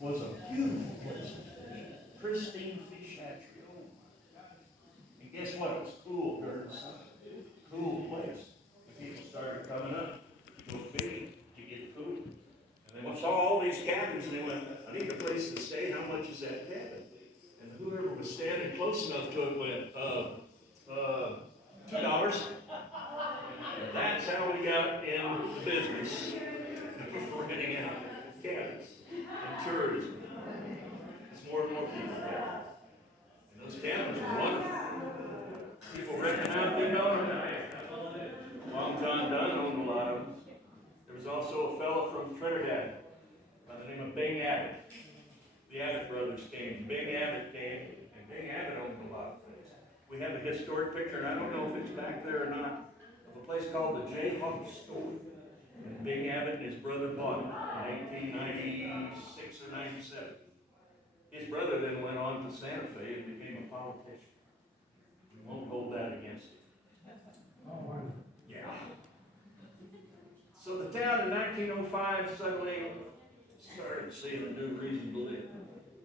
was a beautiful place to fish. Pristine fish hatchery. Oh my God. And guess what? It was cool during the summer. Cool place. The people started coming up to go fishing to get food. And they saw all these cabins and they went, I need a place to stay. How much is that cabin? And whoever was standing close enough to it went, $2. And that's how we got in the business of renting out cabins and tourism. There's more and more people there. And those cabins are wonderful. People renting out, Long John Dunn owned a lot of them. There was also a fellow from Trinidad by the name of Bing Abbott. The Abbott brothers came. Bing Abbott came, and Bing Abbott owned a lot of things. We have a historic picture, and I don't know if it's back there or not, of a place called the Jayhawk Store. And Bing Abbott and his brother bought it in 1896 or 97. His brother then went on to Santa Fe and became a politician. We won't hold that against him. Yeah. So the town in 1905 suddenly started seeing a new reason to live.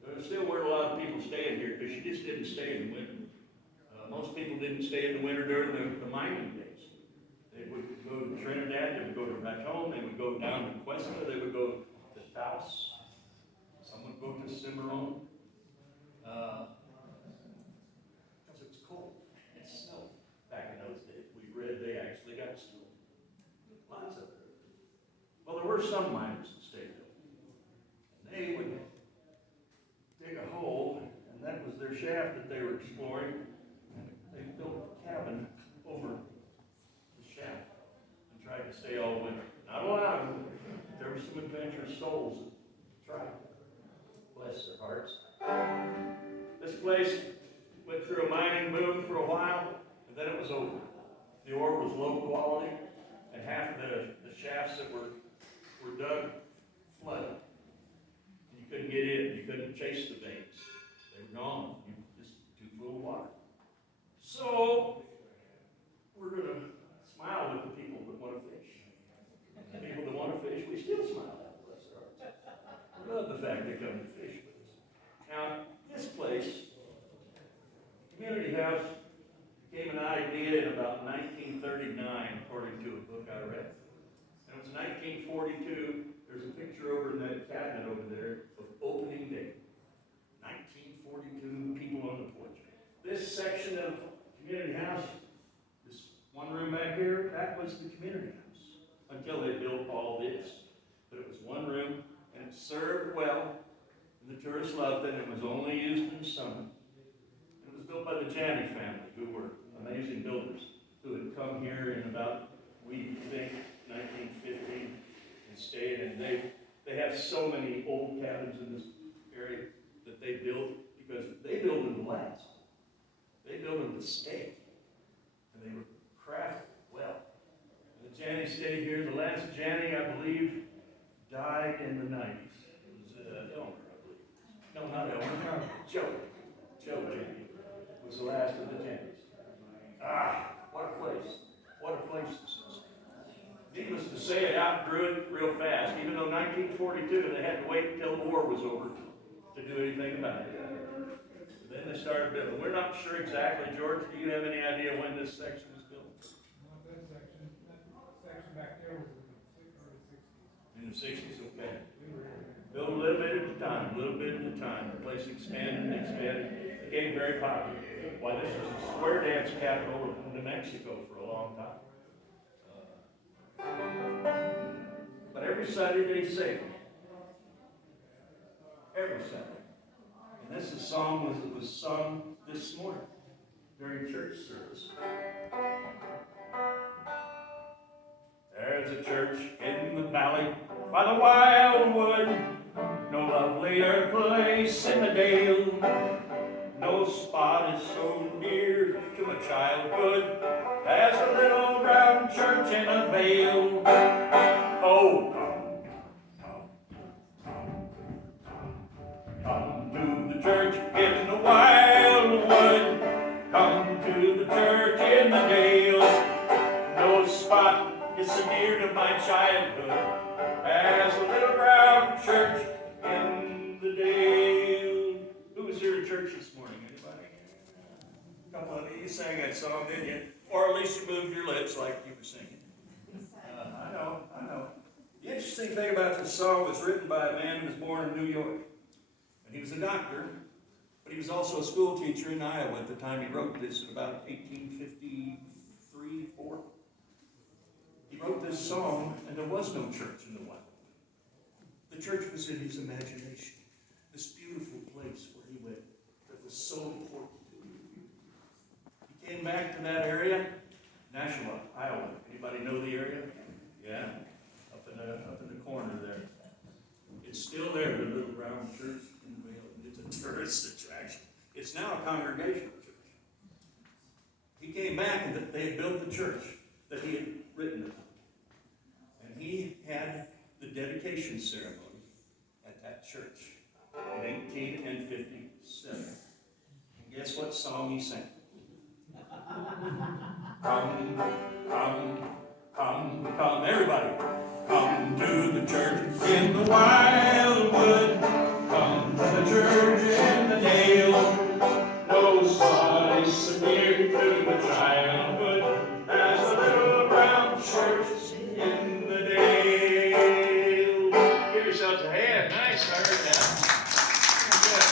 There still weren't a lot of people staying here because you just didn't stay in the winter. Most people didn't stay in the winter during the mining days. They would go to Trinidad, they would go to Raton, they would go down to Cuesta, they would go to Taos, some would go to Cimarron. Because it's cold. It snowed back in those days. We read they actually got snow. Lots of it. Well, there were some miners that stayed there. And they would dig a hole, and that was their shaft that they were exploring. And they built a cabin over the shaft and tried to stay all winter. Not a lot of them. There were some adventurous souls that tried. Bless their hearts. This place went through a mining boom for a while, and then it was over. The ore was low quality, and half of the shafts that were dug flooded. And you couldn't get in, you couldn't chase the veins. They were gone. You just too full of water. So we're going to smile with the people that want to fish. The people that want to fish, we still smile at, bless their hearts. We love the fact they come to fish with us. Now, this place, Community House, became an idea in about 1939, according to a book I read. And it was 1942. There's a picture over in that cabinet over there of opening day. 1942, people on the porch. This section of Community House, this one room back here, that was the Community House until they built all this. But it was one room, and it served well. And the tourists loved it, and it was only used in the summer. It was built by the Janney family, who were amazing builders, who had come here in about, we think, 1915 and stayed. And they have so many old cabins in this area that they built, because they built them to last. They built them to stay. And they were crafted well. And the Janney stayed here. The last Janney, I believe, died in the 90s. It was Elmer, I believe. No, not Elmer. Joe Janney was the last of the Janneys. What a place. What a place this is. Needless to say, it outgrew it real fast. Even though 1942, they had to wait until the war was over to do anything about it. Then they started building. We're not sure exactly, George, do you have any idea when this section was built? Not that section. That section back there was in the 60s. In the 60s, okay. Built a little bit at a time, a little bit at a time. The place expanded and expanded. It became very popular. Why, this was the square dance capital of New Mexico for a long time. But every Sunday they sing. Every Sunday. And this song was sung this morning during church service. There's a church in the valley by the wildwood, no lovelier place in the dale. No spot is so near to my childhood as a little brown church in a vale. Oh, come to the church in the wildwood, come to the church in the dale. No spot is so near to my childhood as a little brown church in the You sang that song, didn't you? Or at least you moved your lips like you were singing. I know. The interesting thing about this song was written by a man who was born in New York. And he was a doctor, but he was also a school teacher in Iowa at the time he wrote this in about 1853, 4. He wrote this song, and there was no church in the Wild. The church was in his imagination. This beautiful place where he went that was so important to him. He came back to that area, Nashua, Iowa. Anybody know the area? Yeah, up in the corner there. It's still there, the little brown church in the vale. It's a tourist attraction. It's now a congregational church. He came back and they had built the church that he had written about. And he had the dedication ceremony at that church in 1857. And guess what song he sang? Come, come, come, come, everybody. Come to the church in the wildwood. Come to the church in the dale. No sun is so near to the childhood as a little brown church in the dale. Give yourselves a hand. Nice, I heard that. Good.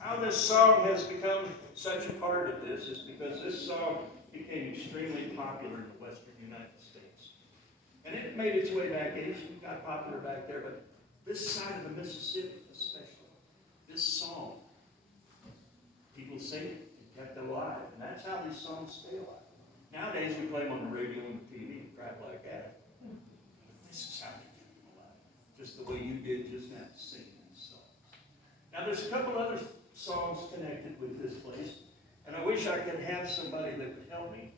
How this song has become such a part of this is because this song became extremely popular in the western United States. And it made its way back east. It got popular back there, but this side of the Mississippi especially, this song, people sing it and kept it alive. And that's how these songs stay alive. Nowadays we play them on the radio and the TV and crap like that. But this is how they keep them alive. Just the way you did just now, singing these songs. Now there's a couple other songs connected with this place. And I wish I could have somebody that would help me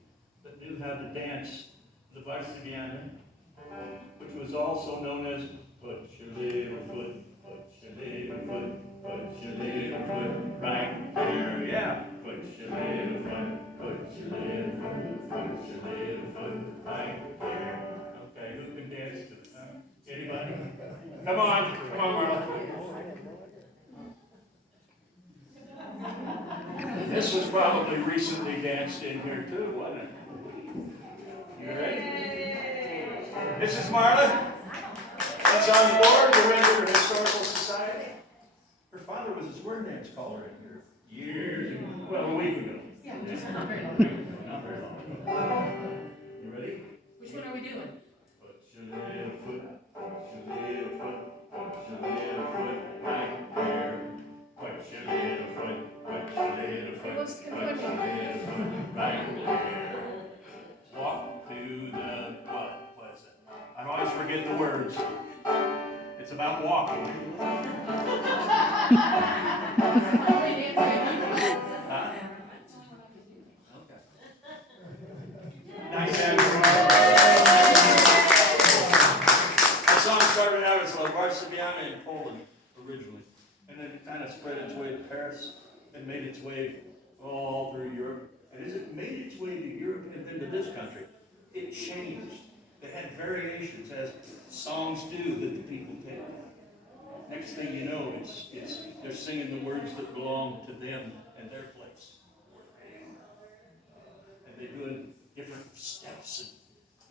that knew how to dance the Varsimiana, which was also known as put your little foot, put your little foot, put your little foot right there. Yeah, put your little foot, put your little foot, put your little foot right there. Okay, who can dance to this? Anybody? Come on, Marla. This was probably recently danced in here too, wasn't it? You ready? Mrs. Marla, she's on the board, the Windsor Historical Society. Her father was his word dance caller in here years ago. Well, a week ago. Yeah, just not very long. Not very long. You ready? Which one are we doing? Put your little foot, put your little foot, put your little foot right there. Put your little foot, put your little foot, put your little foot right there. Walk to the what was it? I always forget the words. It's about walking. Okay. Nice everyone. The song started out as La Varsimiana in Poland originally, and then it kind of spread its way to Paris and made its way all through Europe. And as it made its way to Europe and then to this country, it changed. They had variations as songs do that the people take. Next thing you know, they're singing the words that belong to them and their place. And they're doing different steps.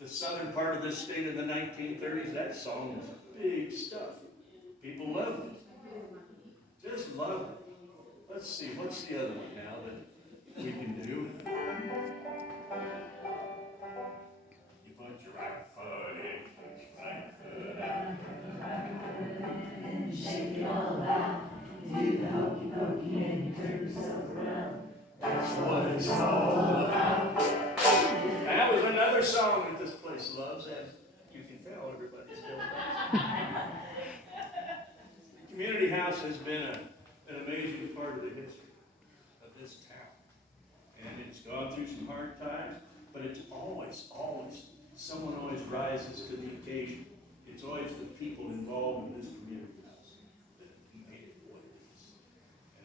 The southern part of this state in the 1930s, that song was big stuff. People loved it. Just loved it. Let's see, what's the other one now that we can do? You put your right foot in, put your right foot out. And you shake it all out. Do the hokey pokey and you turn yourself around. That's what it's all about. And that was another song that this place loves, as you can tell, everybody still loves. The community house has been an amazing part of the history of this town. And it's gone through some hard times, but it's always, someone always rises to the occasion. It's always the people involved in this community house that made it what it is.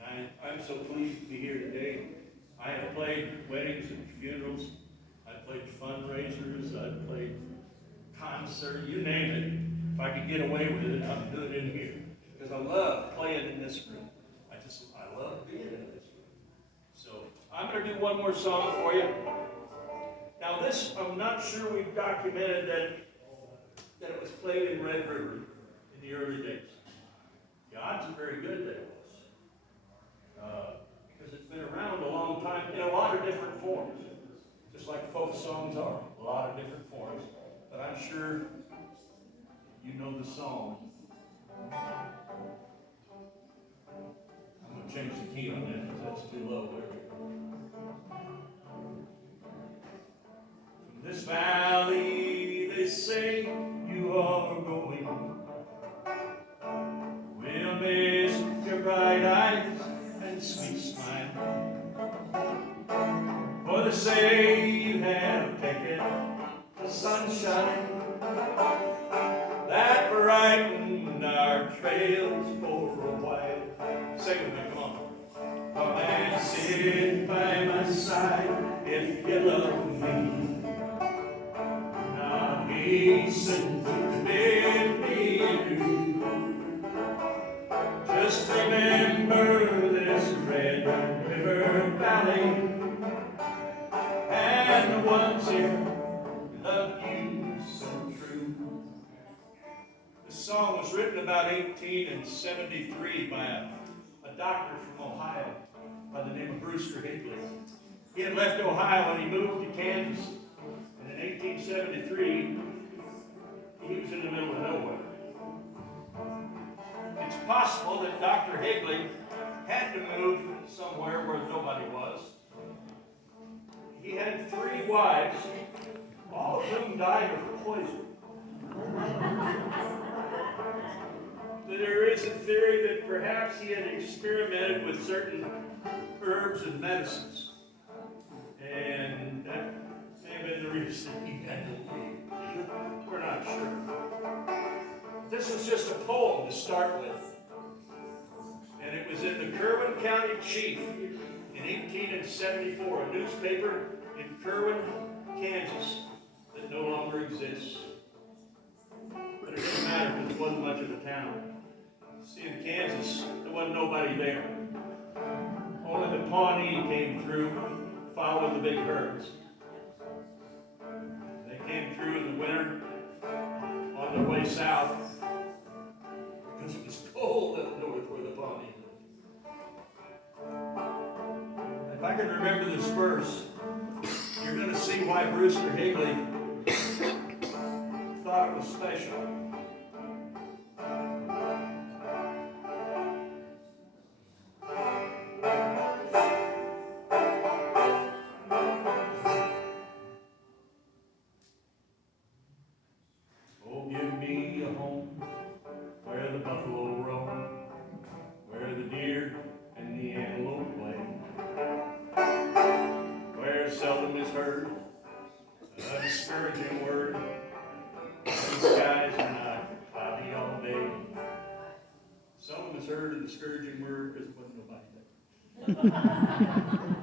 And I'm so pleased to be here today. I have played weddings and funerals. I've played fundraisers. I've played concerts, you name it. If I could get away with it, I'd do it in here. Because I love playing in this room. I love being in this room. So one more song for you. Now this, I'm not sure we've documented that it was played in Red River in the early days. The odds are very good that it was. Because it's been around a long time in a lot of different forms. Just like folk songs are, a lot of different forms. But I'm sure you know the song. I'm going to change the key on that because that's too low. There we go. From this valley, they say you are going. We'll miss your bright eyes and sweet smile. For they say you have taken the sunshine that brightened our trails for a while. Sing with me, come on. Come and sit by my side if you love me. Now hasten to bid me adieu. Just remember this Red River Valley and the ones here love you so true. This song was written about 1873 by a doctor from Ohio by the name of Brewster Higley. He had left Ohio and he moved to Kansas. And in 1873, he was in the middle of nowhere. It's possible that Dr. Higley had to move somewhere where nobody was. He had 3 wives, all of whom died of poison. There is a theory that perhaps he had experimented with certain herbs and medicines. And that may have been the reason he had to leave. We're not sure. This was just a poem to start with. And it was in the Kerwin County Chief in 1874, a newspaper in Kerwin, Kansas, that no longer exists. But it didn't matter because it wasn't much of a town. See, in Kansas, there wasn't nobody there. Only the Pawnee came through, following the big herds. They came through in the winter on their way south because it was cold up north where the Pawnee lived. If I can remember this verse, you're going to see why Brewster Higley thought it was special. Oh, give me a home where the buffalo roam, where the deer and the antelope play, where seldom is heard a discouraging word, and the skies are not cloudy all day. Seldom is heard a discouraging word because there wasn't nobody there.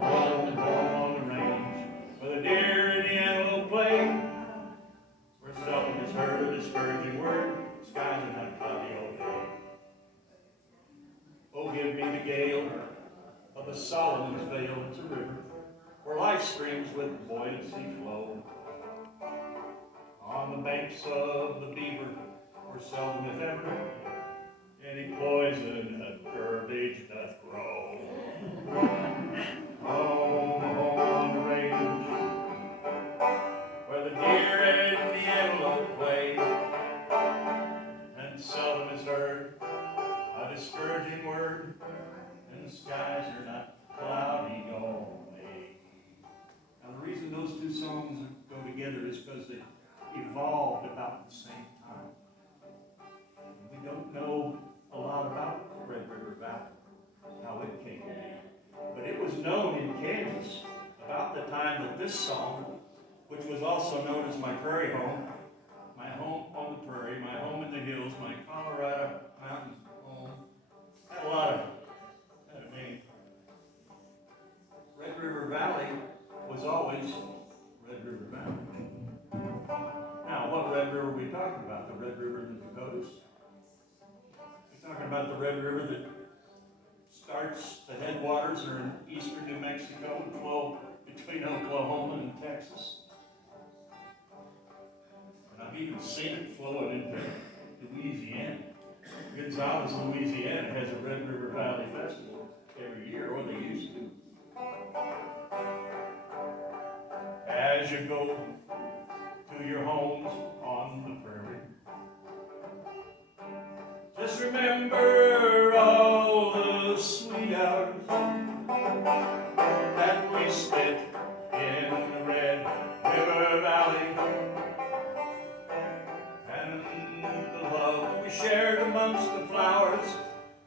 Home on the range, where the deer and the antelope play, where seldom is heard a discouraging word, the skies are not cloudy all day. Oh, give me the gale of the Solomon's Vale, it's a river, where life streams with buoyancy flow. On the banks of the Beaver, where seldom if ever any poison of herbage doth grow. Home on the range, where the deer and the antelope play, and seldom is heard a discouraging word, and the skies are not cloudy all day. Now the reason those 2 songs go together is because they evolved about the same time. We don't know a lot about Red River Valley, how it came to be. But it was known in Kansas about the time that this song, which was also known as my prairie home, my home on the prairie, my home in the hills, my Colorado mountain home, had a name. Red River Valley was always Red River Valley. Now, what Red River are we talking about? The Red River in the Dakotas? We're talking about the Red River that starts, the headwaters are in eastern New Mexico and flow between Oklahoma and Texas. And I've even seen it flowing into Louisiana. Gonzales, Louisiana has a Red River Valley Festival every year, or they used to. As you go to your homes on the prairie, just remember all the sweet hours that we spent in the Red River Valley, and the love we shared amongst the flowers.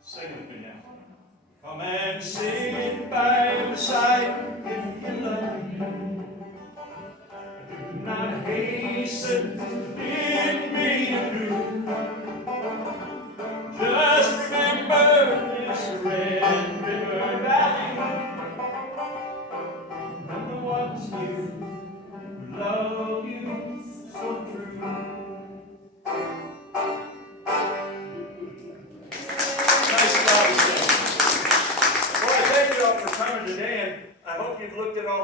Sing with me now. Come and sit by my side if you love me. Do not hasten in being new. Just remember this Red River Valley, and the ones here who love you so true. Nice job, Sam. Well, I thank you all for coming today, and I hope you've looked at all